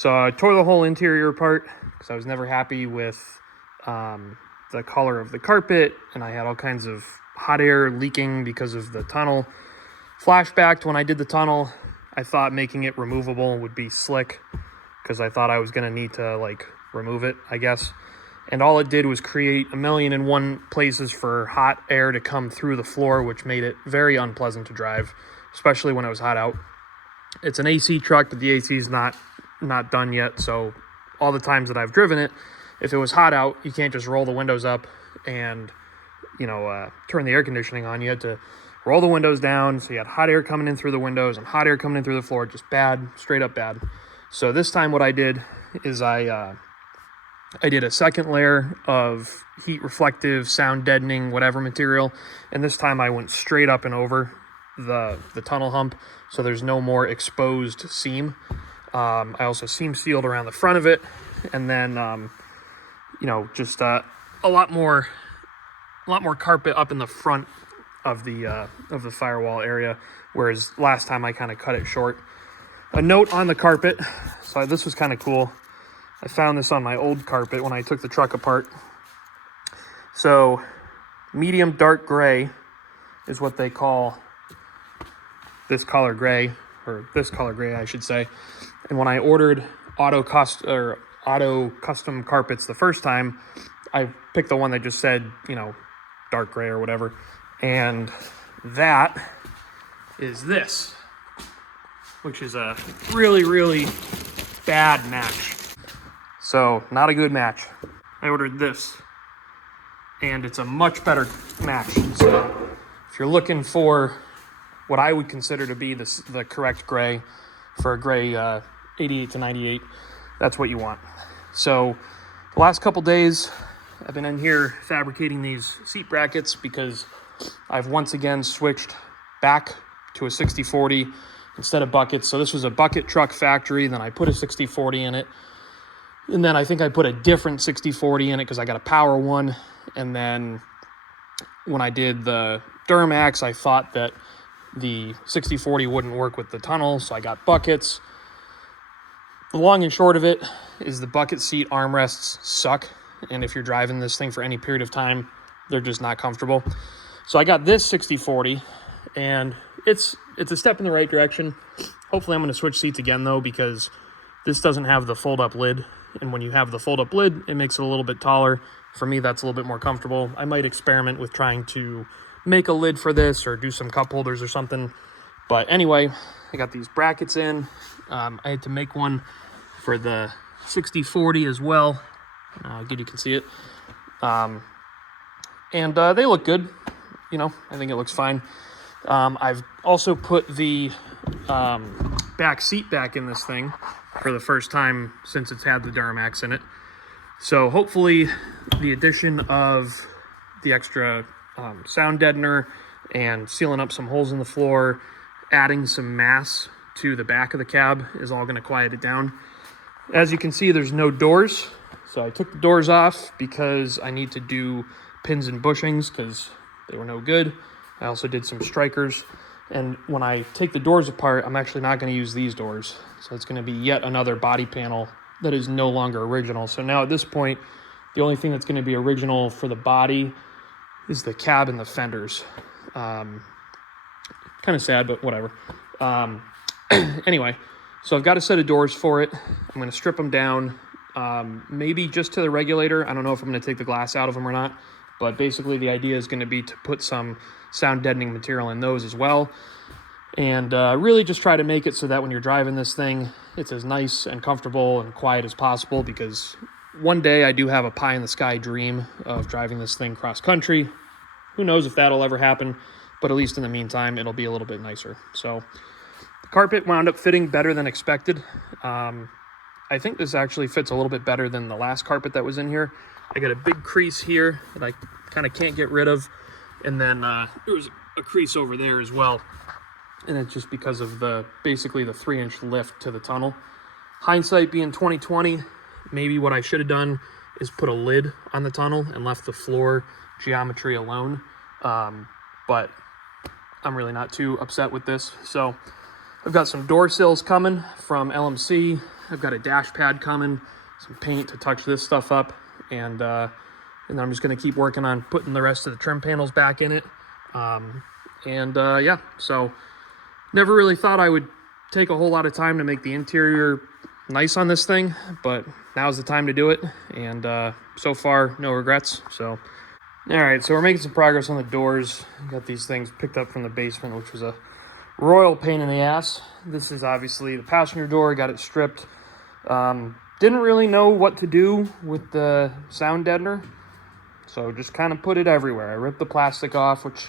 So I tore the whole interior apart because I was never happy with the color of the carpet, and I had all kinds of hot air leaking because of the tunnel. Flashback to when I did the tunnel, I thought making it removable would be slick because I thought I was going to need to like remove it, I guess. And all it did was create 1,000,001 places for hot air to come through the floor, which made it very unpleasant to drive, especially when it was hot out. It's an AC truck, but the AC is not done yet. So all the times that I've driven it, if it was hot out, you can't just roll the windows up and, turn the air conditioning on. You had to roll the windows down. So you had hot air coming in through the windows and hot air coming in through the floor. Just bad, straight up bad. So this time what I did is I did a second layer of heat reflective, sound deadening, whatever material. And this time I went straight up and over the tunnel hump, so there's no more exposed seam. I also seam sealed around the front of it, and then just a lot more carpet up in the front of the firewall area, whereas last time I kind of cut it short. A note on the carpet, so this was kind of cool. I found this on my old carpet when I took the truck apart. So medium dark gray is what they call this color gray, or this color gray, I should say. And when I ordered auto custom carpets the first time, I picked the one that just said, dark gray or whatever. And that is this, which is a really, really bad match. So not a good match. I ordered this, and it's a much better match. So if you're looking for what I would consider to be the correct gray for a gray 88 to 98, that's what you want. So the last couple days, I've been in here fabricating these seat brackets because I've once again switched back to a 60/40 instead of buckets. So this was a bucket truck factory, then I put a 60/40 in it. And then I think I put a different 60/40 in it because I got a power one. And then when I did the Duramax, I thought that the 60/40 wouldn't work with the tunnel, so I got buckets. The long and short of it is the bucket seat armrests suck. And if you're driving this thing for any period of time, they're just not comfortable. So I got this 60/40, and it's a step in the right direction. Hopefully I'm going to switch seats again, though, because this doesn't have the fold-up lid. And when you have the fold-up lid, it makes it a little bit taller. For me, that's a little bit more comfortable. I might experiment with trying to make a lid for this or do some cup holders or something. But anyway, I got these brackets in. I had to make one for the 60/40 as well. Good, you can see it. And they look good. I think it looks fine. I've also put the back seat back in this thing for the first time since it's had the Duramax in it. So hopefully the addition of the extra sound deadener and sealing up some holes in the floor, adding some mass to the back of the cab is all going to quiet it down. As you can see, there's no doors. So I took the doors off because I need to do pins and bushings because they were no good. I also did some strikers. And when I take the doors apart, I'm actually not going to use these doors. So it's going to be yet another body panel that is no longer original. So now at this point, the only thing that's going to be original for the body is the cab and the fenders. Kind of sad, but whatever. Anyway, so I've got a set of doors for it. I'm going to strip them down, maybe just to the regulator. I don't know if I'm going to take the glass out of them or not. But basically the idea is going to be to put some sound deadening material in those as well. And really just try to make it so that when you're driving this thing, it's as nice and comfortable and quiet as possible, because one day I do have a pie in the sky dream of driving this thing cross country. Who knows if that'll ever happen, but at least in the meantime, it'll be a little bit nicer. So the carpet wound up fitting better than expected. I think this actually fits a little bit better than the last carpet that was in here. I got a big crease here that I kind of can't get rid of. And then there was a crease over there as well. And it's just because of basically the 3-inch lift to the tunnel. Hindsight being 2020, maybe what I should have done is put a lid on the tunnel and left the floor geometry alone. But I'm really not too upset with this. So I've got some door sills coming from LMC. I've got a dash pad coming, some paint to touch this stuff up, and then I'm just going to keep working on putting the rest of the trim panels back in it. Yeah, so never really thought I would take a whole lot of time to make the interior nice on this thing, but now's the time to do it, and so far, no regrets. So, all right, so we're making some progress on the doors. Got these things picked up from the basement, which was a royal pain in the ass. This is obviously the passenger door. Got it stripped. Didn't really know what to do with the sound deadener, so just kind of put it everywhere. I ripped the plastic off, which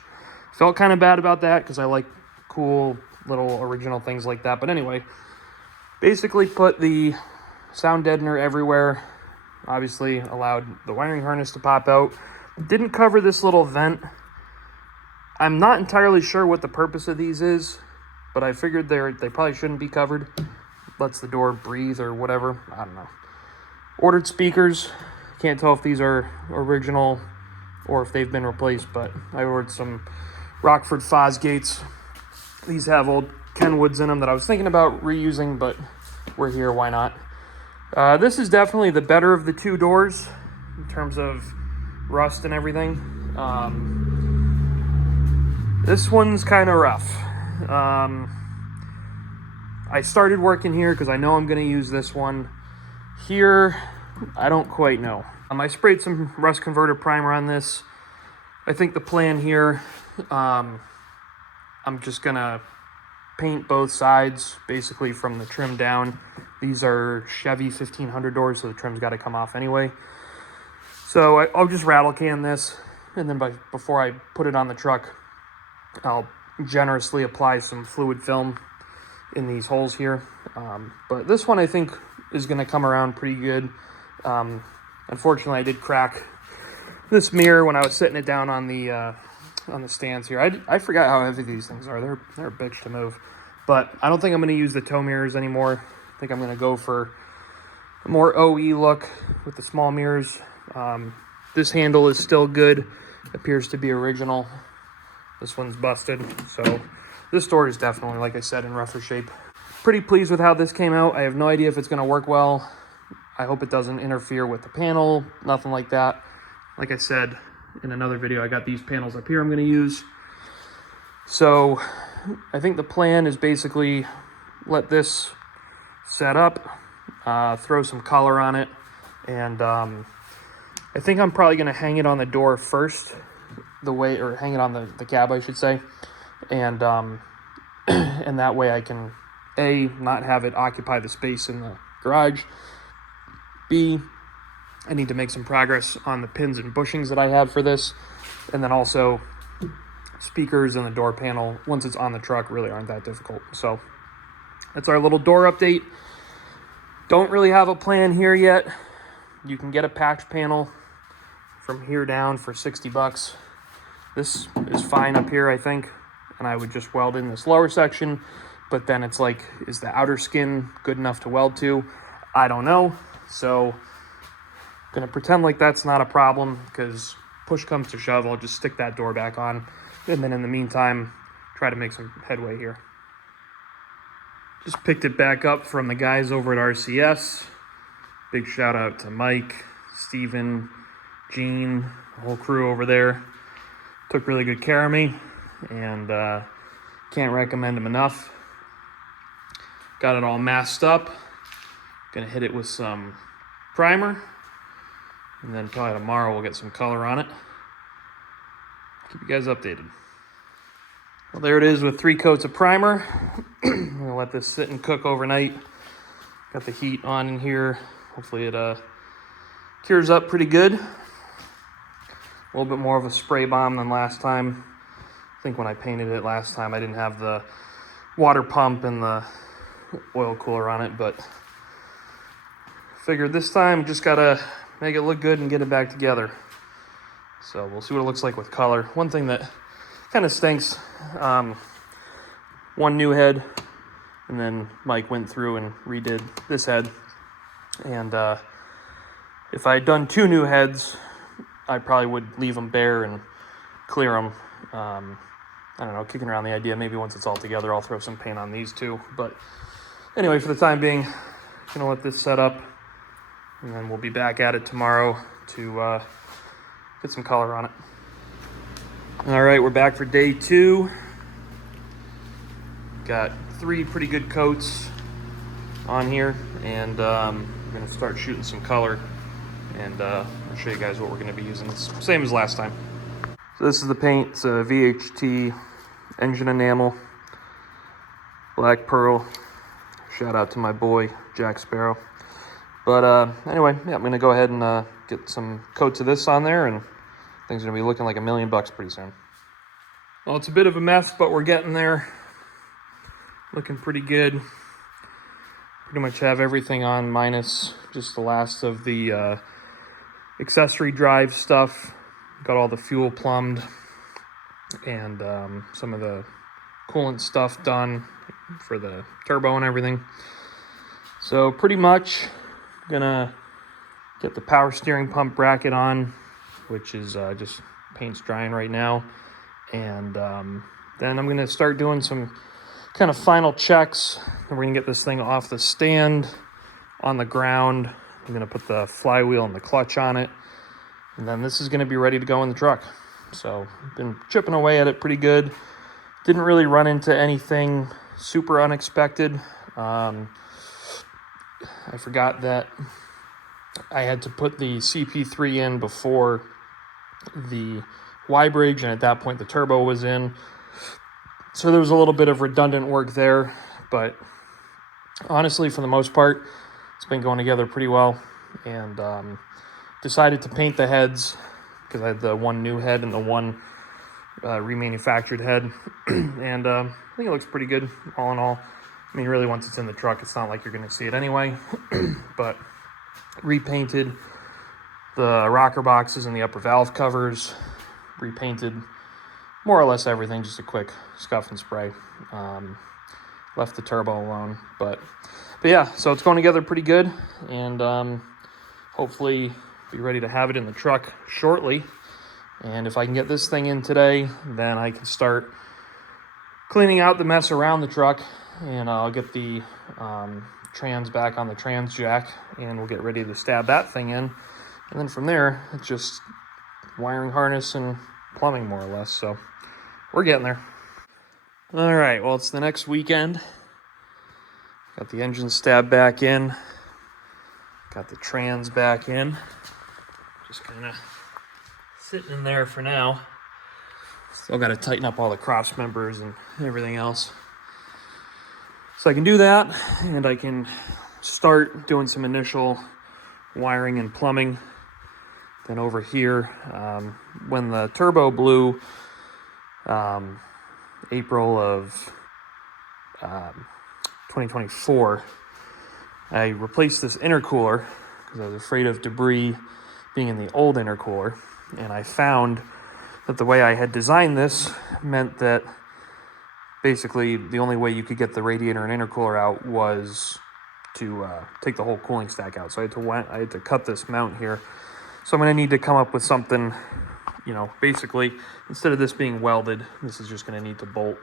felt kind of bad about that because I like cool little original things like that. But anyway, basically put the sound deadener everywhere. Obviously allowed the wiring harness to pop out. Didn't cover this little vent. I'm not entirely sure what the purpose of these is, but I figured they probably shouldn't be covered. Lets the door breathe or whatever. I don't know. Ordered speakers. Can't tell if these are original or if they've been replaced, but I ordered some Rockford Fosgates. These have old Kenwoods in them that I was thinking about reusing, but we're here, why not? This is definitely the better of the two doors in terms of rust and everything. This one's kind of rough. I started working here because I know I'm going to use this one. Here, I don't quite know. I sprayed some rust converter primer on this. I think the plan here, I'm just going to paint both sides, basically from the trim down. These are Chevy 1500 doors, so the trim's got to come off anyway. So I'll just rattle can this, and then before I put it on the truck, I'll generously apply some fluid film in these holes here. But this one I think is going to come around pretty good. Unfortunately, I did crack this mirror when I was setting it down on the stands here. I forgot how heavy these things are. They're a bitch to move. But I don't think I'm going to use the tow mirrors anymore. I think I'm going to go for a more OE look with the small mirrors. This handle is still good. Appears to be original. This one's busted. So this door is definitely, like I said, in rougher shape. Pretty pleased with how this came out. I have no idea if it's going to work well. I hope it doesn't interfere with the panel. Nothing like that. Like I said in another video, I got these panels up here I'm going to use. So I think the plan is basically let this set up, throw some color on it, and I think I'm probably going to hang it on the door first, hang it on the cab, I should say, and and that way I can A, not have it occupy the space in the garage. B, I need to make some progress on the pins and bushings that I have for this, and then also speakers and the door panel, once it's on the truck, really aren't that difficult. So that's our little door update. Don't really have a plan here yet. You can get a patch panel from here down for 60 bucks. This is fine up here, I think, and I would just weld in this lower section, but then it's like, is the outer skin good enough to weld to? I don't know. So gonna pretend like that's not a problem, because push comes to shove, I'll just stick that door back on, and then in the meantime try to make some headway here. Just picked it back up from the guys over at RCS. Big shout out to Mike, Steven, Gene, the whole crew over there. Took really good care of me, and can't recommend them enough. Got it all masked up. Gonna hit it with some primer, and then probably tomorrow we'll get some color on it. Keep you guys updated. Well, there it is with 3 coats of primer. I'm gonna let this sit and cook overnight. Got the heat on in here. Hopefully it cures up pretty good. A little bit more of a spray bomb than last time. I think when I painted it last time, I didn't have the water pump and the oil cooler on it, but figured this time just gotta make it look good and get it back together. So we'll see what it looks like with color. One thing that kind of stinks, one new head, and then Mike went through and redid this head. And if I had done 2 new heads, I probably would leave them bare and clear them. I don't know, kicking around the idea, maybe once it's all together, I'll throw some paint on these too. But anyway, for the time being, gonna let this set up, and then we'll be back at it tomorrow to get some color on it. All right, we're back for day 2. Got 3 pretty good coats on here, and I'm gonna start shooting some color, and I'll show you guys what we're gonna be using. It's the same as last time. So this is the paint. It's a VHT engine enamel, black pearl. Shout out to my boy Jack Sparrow. But anyway, yeah, I'm gonna go ahead and get some coats of this on there, and things are gonna be looking like $1 million pretty soon. Well, it's a bit of a mess, but we're getting there. Looking pretty good. Pretty much have everything on minus just the last of the accessory drive stuff. Got all the fuel plumbed and some of the coolant stuff done for the turbo and everything. So pretty much gonna get the power steering pump bracket on, which is just paint's drying right now. And then I'm gonna start doing some kind of final checks, and we're gonna get this thing off the stand on the ground. I'm gonna put the flywheel and the clutch on it, and then this is gonna be ready to go in the truck. So I've been chipping away at it pretty good. Didn't really run into anything super unexpected. I forgot that I had to put the CP3 in before the Y-bridge, and at that point the turbo was in. So there was a little bit of redundant work there, but honestly, for the most part, it's been going together pretty well. And decided to paint the heads because I had the one new head and the one remanufactured head. And I think it looks pretty good all in all. I mean, really, once it's in the truck, it's not like you're going to see it anyway. But repainted the rocker boxes and the upper valve covers, repainted more or less everything, just a quick scuff and spray. Left the turbo alone, but yeah, so it's going together pretty good, and hopefully be ready to have it in the truck shortly. And if I can get this thing in today, then I can start cleaning out the mess around the truck, and I'll get the trans back on the trans jack, and we'll get ready to stab that thing in. And then from there, it's just wiring harness and plumbing more or less. So we're getting there. All right, well, it's the next weekend. Got the engine stab back in. Got the trans back in. Just kind of sitting in there for now. Still got to tighten up all the cross members and everything else. So I can do that, and I can start doing some initial wiring and plumbing. Then over here, when the turbo blew, April of 2024, I replaced this intercooler because I was afraid of debris being in the old intercooler, and I found that the way I had designed this meant that basically the only way you could get the radiator and intercooler out was to take the whole cooling stack out. So I had to cut this mount here. So I'm going to need to come up with something, you know, basically, instead of this being welded, this is just going to need to bolt,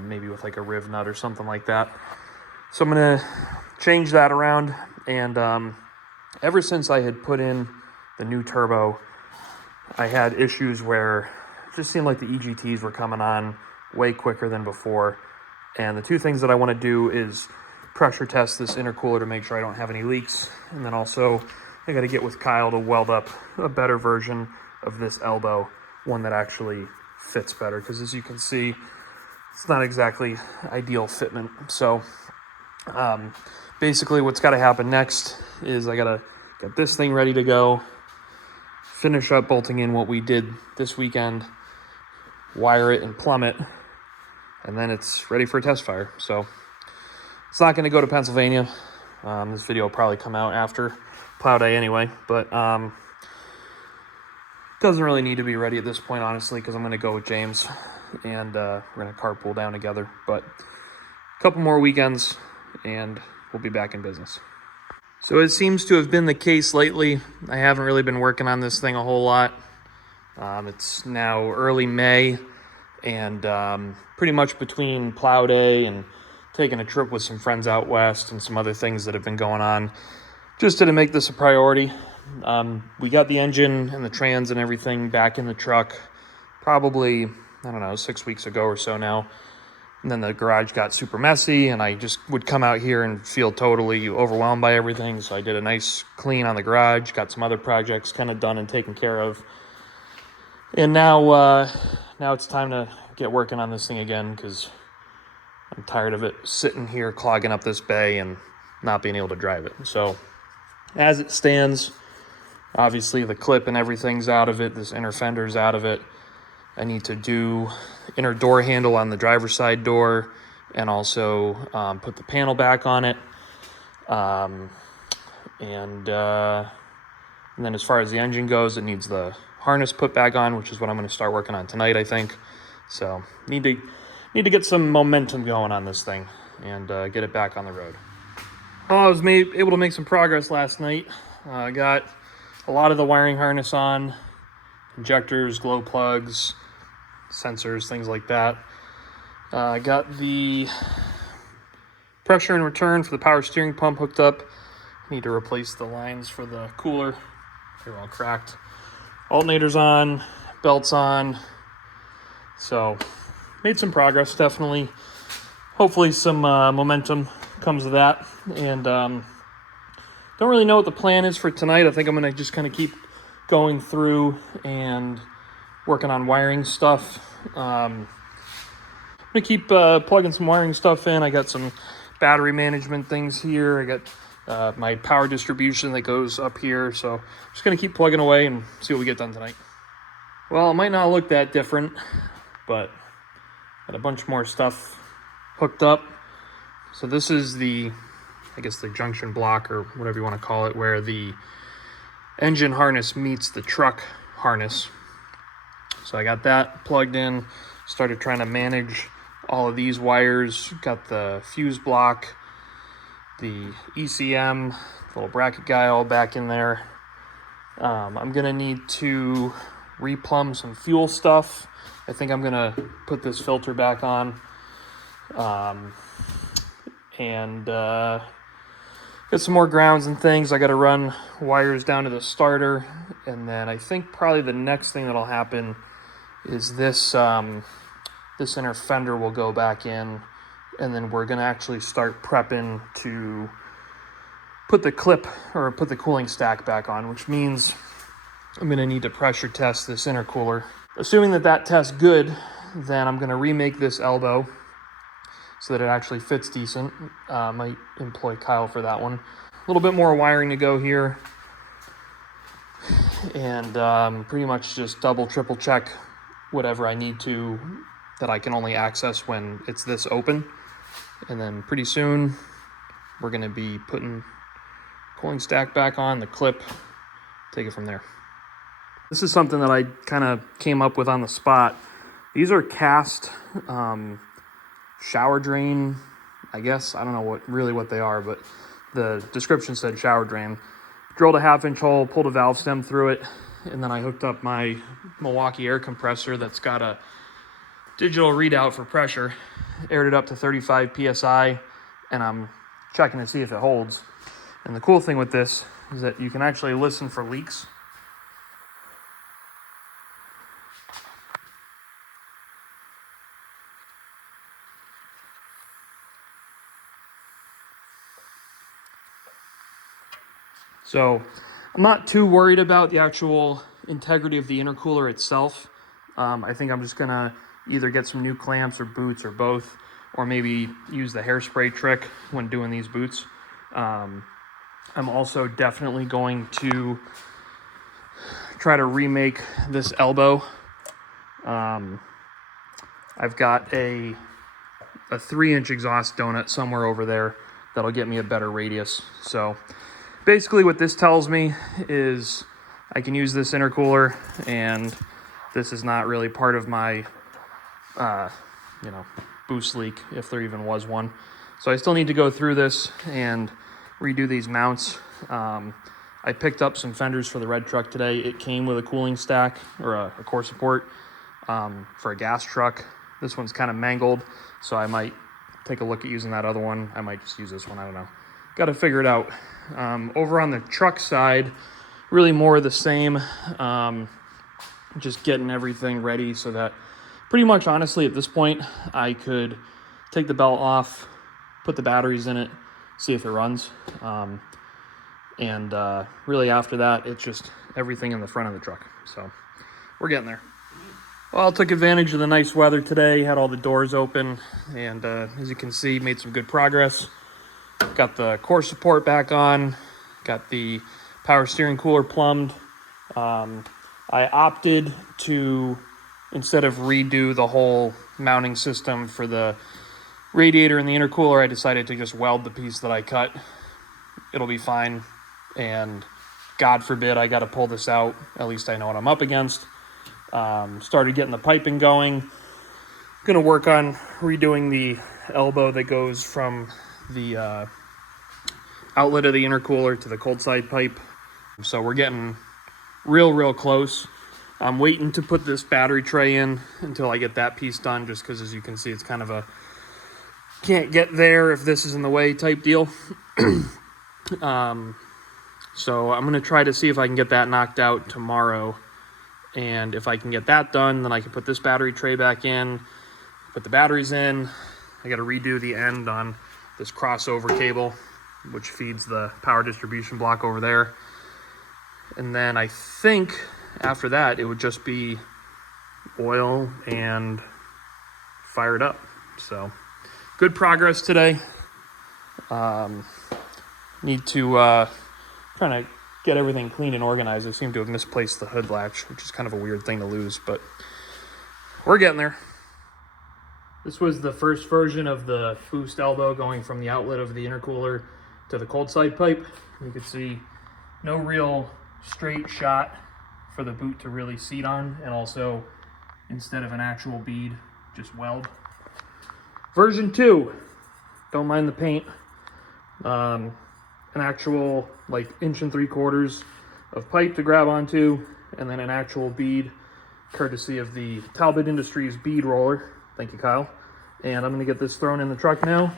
maybe with like a riv nut or something like that. So I'm going to change that around, and ever since I had put in the new turbo, I had issues where it just seemed like the EGTs were coming on way quicker than before. And the two things that I want to do is pressure test this intercooler to make sure I don't have any leaks, and then also I got to get with Kyle to weld up a better version of this elbow, one that actually fits better, because as you can see, it's not exactly ideal fitment. So basically what's got to happen next is I got to get this thing ready to go, finish up bolting in what we did this weekend, wire it and plumb it, and then it's ready for a test fire. So it's not going to go to Pennsylvania. This video will probably come out after plow day anyway, but doesn't really need to be ready at this point, honestly, because I'm going to go with James, and we're going to carpool down together. But a couple more weekends, and we'll be back in business. So it seems to have been the case lately. I haven't really been working on this thing a whole lot. It's now early May, and pretty much between plow day and taking a trip with some friends out west and some other things that have been going on. Just didn't make this a priority. We got the engine and the trans and everything back in the truck probably, I don't know, 6 weeks ago or so now. And then the garage got super messy, and I just would come out here and feel totally overwhelmed by everything. So I did a nice clean on the garage, got some other projects kind of done and taken care of. And now it's time to get working on this thing again, because I'm tired of it sitting here clogging up this bay and not being able to drive it. So as it stands, obviously the clip and everything's out of it. This inner fender's out of it. I need to do inner door handle on the driver's side door, and also put the panel back on it. And then as far as the engine goes, it needs the harness put back on, which is what I'm going to start working on tonight, I think. So need to get some momentum going on this thing and get it back on the road. Well, I was able to make some progress last night. I got a lot of the wiring harness on, injectors, glow plugs, sensors, things like that. I got the pressure and return for the power steering pump hooked up. Need to replace the lines for the cooler. They're all cracked. Alternator's on, belts on. So made some progress, definitely. Hopefully some momentum comes of that. And don't really know what the plan is for tonight. I think I'm going to just kind of keep going through and working on wiring stuff. I'm going to keep plugging some wiring stuff in. I got some battery management things here. I got my power distribution that goes up here. So just going to keep plugging away and see what we get done tonight. Well, it might not look that different, but got a bunch more stuff hooked up. So this is the junction block, or whatever you want to call it, where the engine harness meets the truck harness. So I got that plugged in, started trying to manage all of these wires. Got the fuse block, the ECM, the little bracket guy all back in there. I'm going to need to replumb some fuel stuff. I think I'm going to put this filter back on. And get some more grounds and things. I got to run wires down to the starter. And then I think probably the next thing that'll happen is this inner fender will go back in, and then we're going to actually start prepping to put the clip or put the cooling stack back on, which means I'm going to need to pressure test this intercooler. Assuming that tests good, then I'm going to remake this elbow so that it actually fits decent. Might employ Kyle for that one. A little bit more wiring to go here, and pretty much just double, triple check whatever I need to that I can only access when it's this open. And then pretty soon we're going to be putting cooling stack back on, the clip, take it from there. This is something that I kind of came up with on the spot. These are cast shower drain, I guess. I don't know what they are, but the description said shower drain. Drilled a 1/2-inch hole, pulled a valve stem through it, and then I hooked up my Milwaukee air compressor that's got a digital readout for pressure, aired it up to 35 PSI, and I'm checking to see if it holds. And the cool thing with this is that you can actually listen for leaks. So I'm not too worried about the actual integrity of the intercooler itself. I think I'm just gonna either get some new clamps or boots or both, or maybe use the hairspray trick when doing these boots. I'm also definitely going to try to remake this elbow. I've got a 3-inch exhaust donut somewhere over there that'll get me a better radius. So basically what this tells me is I can use this intercooler, and this is not really part of my boost leak, if there even was one. So I still need to go through this and redo these mounts. I picked up some fenders for the red truck today. It came with a cooling stack or a core support for a gas truck. This one's kind of mangled, so I might take a look at using that other one. I might just use this one, I don't know. Got to figure it out. Over on the truck side, really more of the same. Just getting everything ready so that pretty much, honestly, at this point, I could take the belt off, put the batteries in it, see if it runs. And really after that, it's just everything in the front of the truck. So we're getting there. Well, I took advantage of the nice weather today, had all the doors open, and as you can see, made some good progress. Got the core support back on, got the power steering cooler plumbed. I opted to, instead of redo the whole mounting system for the radiator and the intercooler, I decided to just weld the piece that I cut. It'll be fine, and God forbid I got to pull this out. At least I know what I'm up against. Started getting the piping going. Gonna work on redoing the elbow that goes from the outlet of the intercooler to the cold side pipe. So we're getting real close. I'm waiting to put this battery tray in until I get that piece done, just because, as you can see, it's kind of a can't get there if this is in the way type deal. So I'm going to try to see if I can get that knocked out tomorrow. And if I can get that done, then I can put this battery tray back in, put the batteries in. I got to redo the end on this crossover cable, which feeds the power distribution block over there. And then I think after that, it would just be oil and fire it up. So good progress today. Need to trying to get everything clean and organized. I seem to have misplaced the hood latch, which is kind of a weird thing to lose, but we're getting there. This was the first version of the boost elbow going from the outlet of the intercooler to the cold side pipe. You can see no real straight shot for the boot to really seat on, and also instead of an actual bead, just weld. Version 2, don't mind the paint. An actual like 1 3/4 of pipe to grab onto, and then an actual bead, courtesy of the Talbot Industries bead roller. Thank you, Kyle. And I'm gonna get this thrown in the truck now,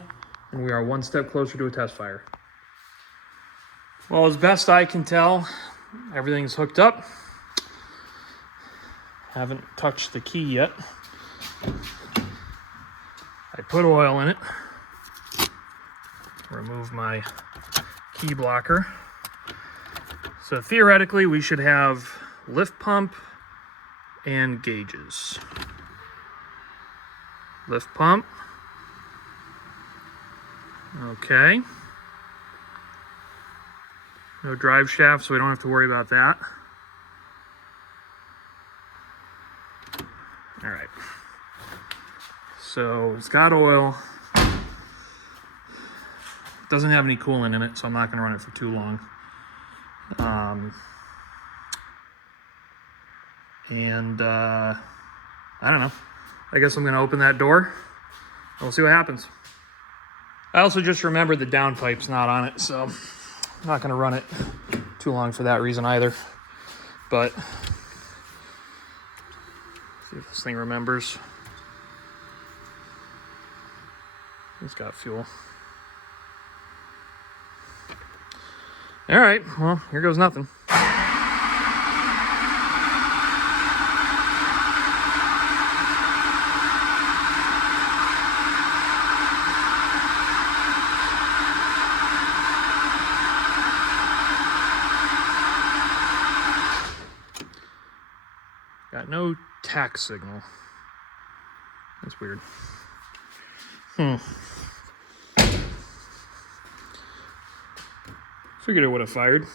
and we are one step closer to a test fire. Well, as best I can tell, everything's hooked up. Haven't touched the key yet. I put oil in it. Remove my key blocker. So theoretically, we should have lift pump and gauges. Lift pump. Okay. No drive shaft, so we don't have to worry about that. All right. So it's got oil. Doesn't have any coolant in it, so I'm not going to run it for too long. I don't know. I guess I'm going to open that door. We'll see what happens. I also just remembered the downpipe's not on it, so I'm not going to run it too long for that reason either. But see if this thing remembers. It's got fuel. All right, well, here goes nothing. Got no tack signal. That's weird. Figured it would have fired.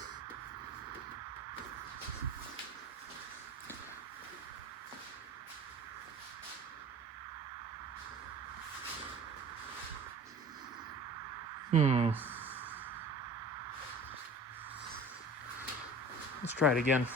Let's try it again.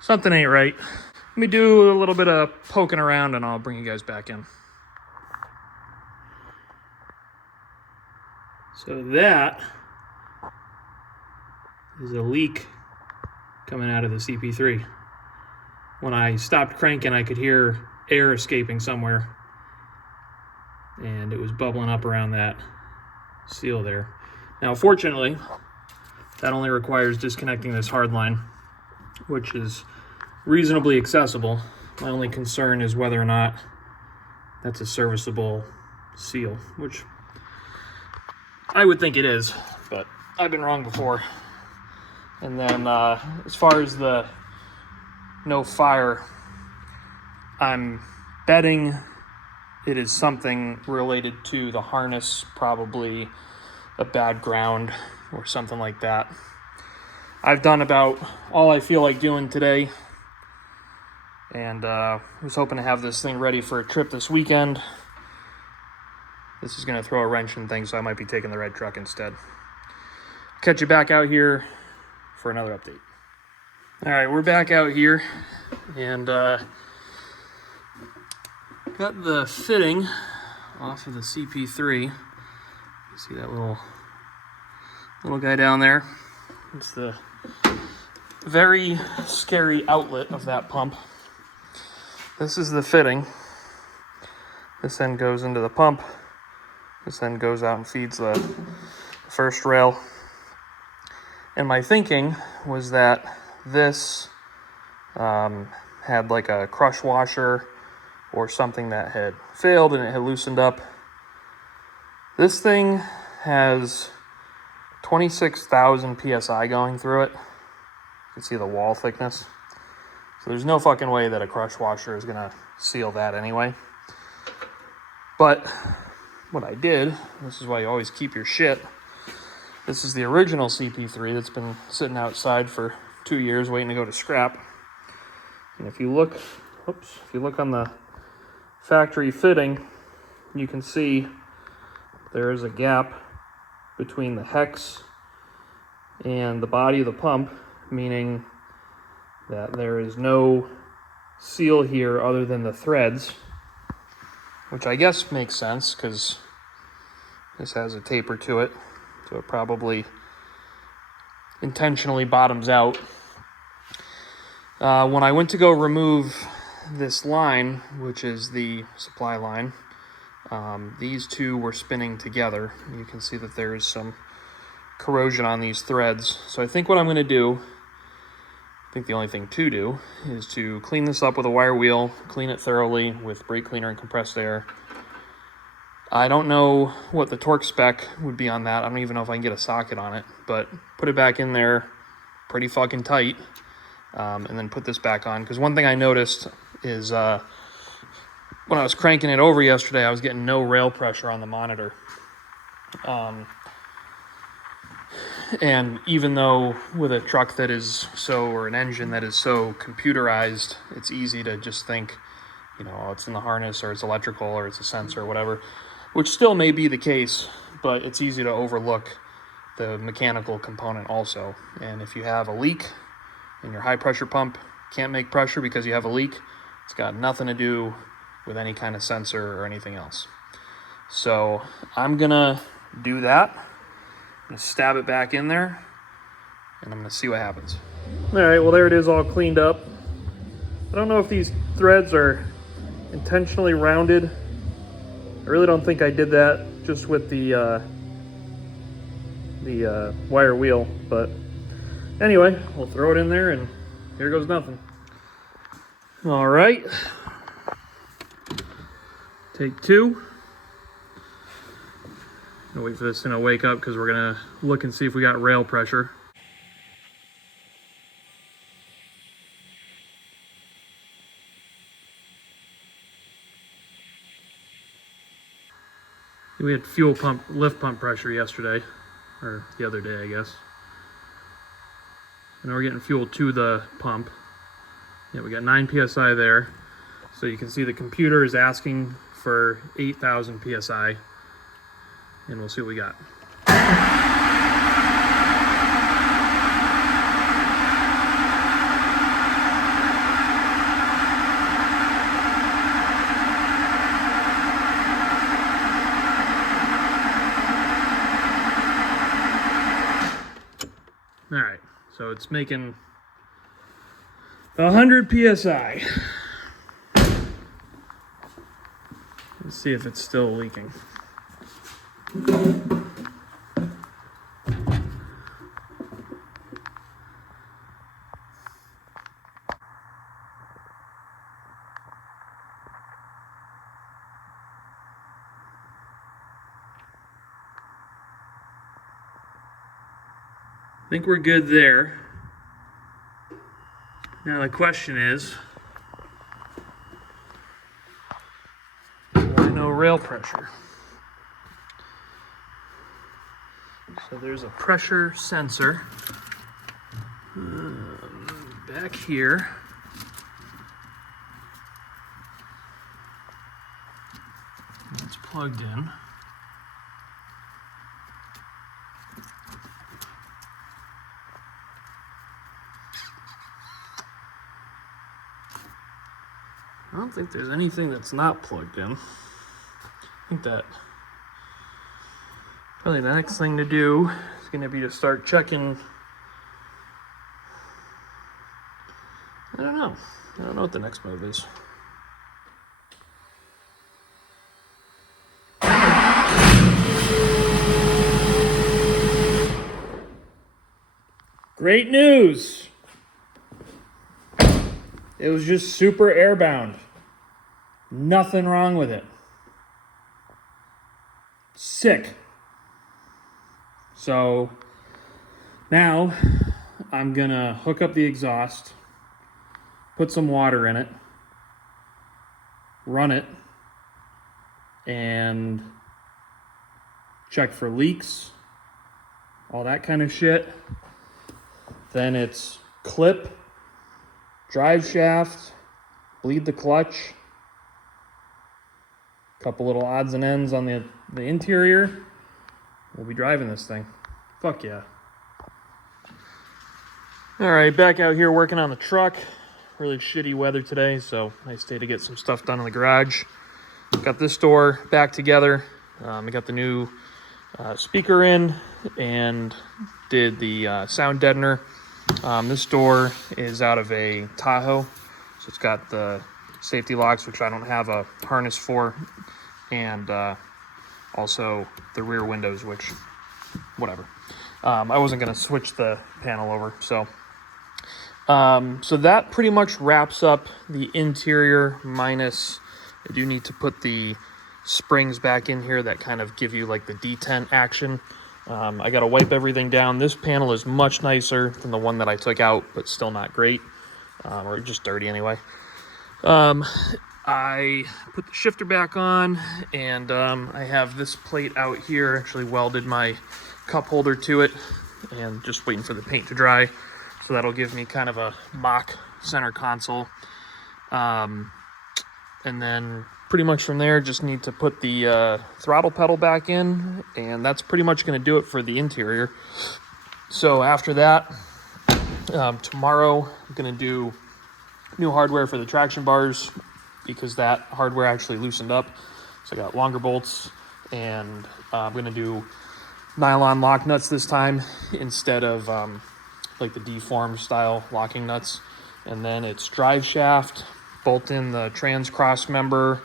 Something ain't right. Let me do a little bit of poking around and I'll bring you guys back in. So that is a leak coming out of the CP3. When I stopped cranking, I could hear air escaping somewhere, and it was bubbling up around that seal there. Now, fortunately, that only requires disconnecting this hard line, which is reasonably accessible. My only concern is whether or not that's a serviceable seal, which I would think it is, but I've been wrong before. And then as far as the no fire, I'm betting it is something related to the harness, probably a bad ground or something like that. I've done about all I feel like doing today, and was hoping to have this thing ready for a trip this weekend. This is going to throw a wrench in things, so I might be taking the red truck instead. Catch you back out here for another update. All right, we're back out here, and got the fitting off of the CP3. You see that little guy down there? It's the very scary outlet of that pump. This is the fitting. This end goes into the pump. This end goes out and feeds the first rail. And my thinking was that this had like a crush washer or something that had failed and it had loosened up. This thing has 26,000 PSI going through it. You can see the wall thickness. So there's no fucking way that a crush washer is gonna seal that anyway. But what I did, this is why you always keep your shit. This is the original CP3 that's been sitting outside for 2 years waiting to go to scrap. And if you look on the factory fitting, you can see there is a gap between the hex and the body of the pump, meaning that there is no seal here other than the threads, which I guess makes sense because this has a taper to it, so it probably intentionally bottoms out. When I went to go remove this line, which is the supply line, these two were spinning together. You can see that there is some corrosion on these threads. So I think what I'm going to do, I think the only thing to do, is to clean this up with a wire wheel, clean it thoroughly with brake cleaner and compressed air. I don't know what the torque spec would be on that. I don't even know if I can get a socket on it, but put it back in there pretty fucking tight, and then put this back on. Because one thing I noticed is when I was cranking it over yesterday, I was getting no rail pressure on the monitor. And even though with a truck that is or an engine that is so computerized, it's easy to just think, oh, it's in the harness or it's electrical or it's a sensor or whatever, which still may be the case, but it's easy to overlook the mechanical component also. And if you have a leak in your high pressure pump, can't make pressure because you have a leak, it's got nothing to do with any kind of sensor or anything else. So I'm gonna do that. I'm gonna stab it back in there and I'm gonna see what happens. All right, well there it is, all cleaned up. I don't know if these threads are intentionally rounded. I really don't think I did that just with the wire wheel, but anyway, we'll throw it in there and here goes nothing. All right, take two. I'll wait for this thing to wake up because we're gonna look and see if we got rail pressure. We had lift pump pressure yesterday, or the other day, I guess. And now we're getting fuel to the pump. Yeah, we got 9 PSI there. So you can see the computer is asking for 8,000 PSI. And we'll see what we got. So it's making 100 psi. Let's see if it's still leaking. I think we're good there. Now the question is, why no rail pressure? So there's a pressure sensor back here. It's plugged in. I don't think there's anything that's not plugged in. I think that probably the next thing to do is going to be to start checking. I don't know what the next move is. Great news! It was just super airbound. Nothing wrong with it. Sick. So now I'm gonna hook up the exhaust, put some water in it, run it, and check for leaks, all that kind of shit. Then it's clip, drive shaft, bleed the clutch, couple little odds and ends on the interior. We'll be driving this thing. Fuck yeah. All right, back out here working on the truck. Really shitty weather today, so nice day to get some stuff done in the garage. Got this door back together. I got the new speaker in and did the sound deadener. This door is out of a Tahoe, so it's got the safety locks, which I don't have a harness for, and also the rear windows, which, whatever. I wasn't going to switch the panel over, so that pretty much wraps up the interior, minus I do need to put the springs back in here that kind of give you like the detent action. I got to wipe everything down. This panel is much nicer than the one that I took out, but still not great, or just dirty anyway. I put the shifter back on, and I have this plate out here. Actually welded my cup holder to it, and just waiting for the paint to dry. So that'll give me kind of a mock center console. And then pretty much from there, just need to put the throttle pedal back in, and that's pretty much going to do it for the interior. So after that, tomorrow I'm going to do new hardware for the traction bars, because that hardware actually loosened up. So I got longer bolts, and I'm going to do nylon lock nuts this time instead of like the deformed style locking nuts. And then it's drive shaft, bolt in the trans cross member,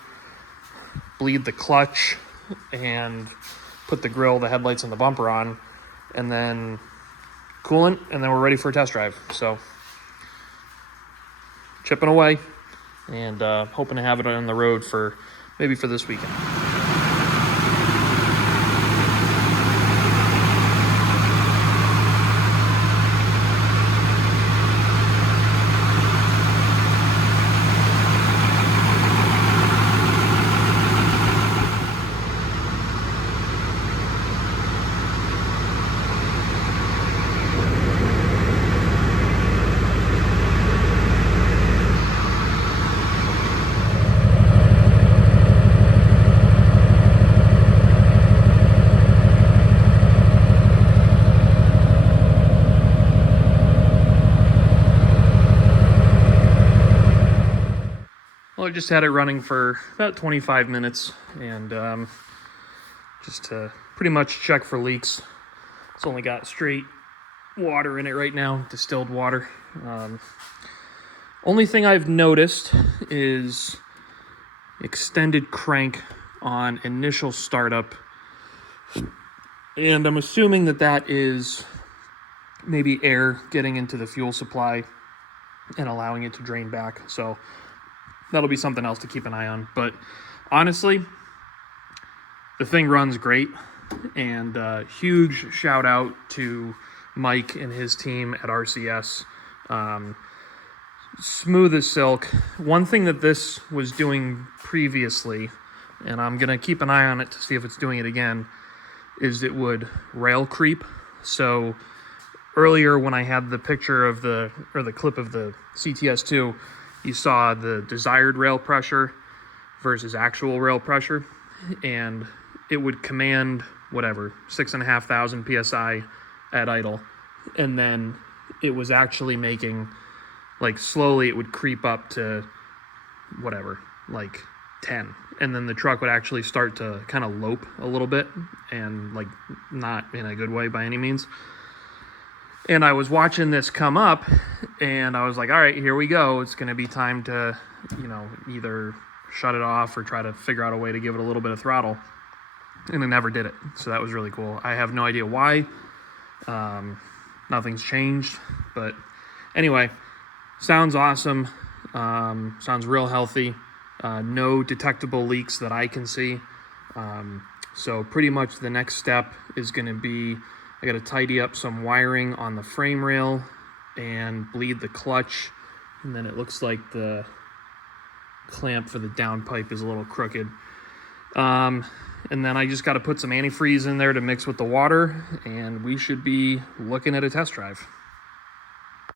bleed the clutch, and put the grill, the headlights, and the bumper on, and then coolant, and then we're ready for a test drive. So chipping away, and hoping to have it on the road for maybe for this weekend. Well, I just had it running for about 25 minutes, and just to pretty much check for leaks. It's only got straight water in it right now, distilled water. Only thing I've noticed is extended crank on initial startup. And I'm assuming that that is maybe air getting into the fuel supply and allowing it to drain back. So that'll be something else to keep an eye on. But honestly, the thing runs great. And huge shout out to Mike and his team at RCS. Smooth as silk. One thing that this was doing previously, and I'm going to keep an eye on it to see if it's doing it again, is it would rail creep. So earlier when I had the picture of the clip of the CTS2, you saw the desired rail pressure versus actual rail pressure, and it would command whatever 6,500 psi at idle, and then it was actually making, like, slowly it would creep up to whatever, like 10, and then the truck would actually start to kind of lope a little bit, and like not in a good way by any means. And I was watching this come up, and I was like, all right, here we go. It's going to be time to, either shut it off or try to figure out a way to give it a little bit of throttle. And it never did it. So that was really cool. I have no idea why. Nothing's changed. But anyway, sounds awesome. Sounds real healthy. No detectable leaks that I can see. So pretty much the next step is going to be, I got to tidy up some wiring on the frame rail and bleed the clutch. And then it looks like the clamp for the downpipe is a little crooked. And then I just got to put some antifreeze in there to mix with the water, and we should be looking at a test drive.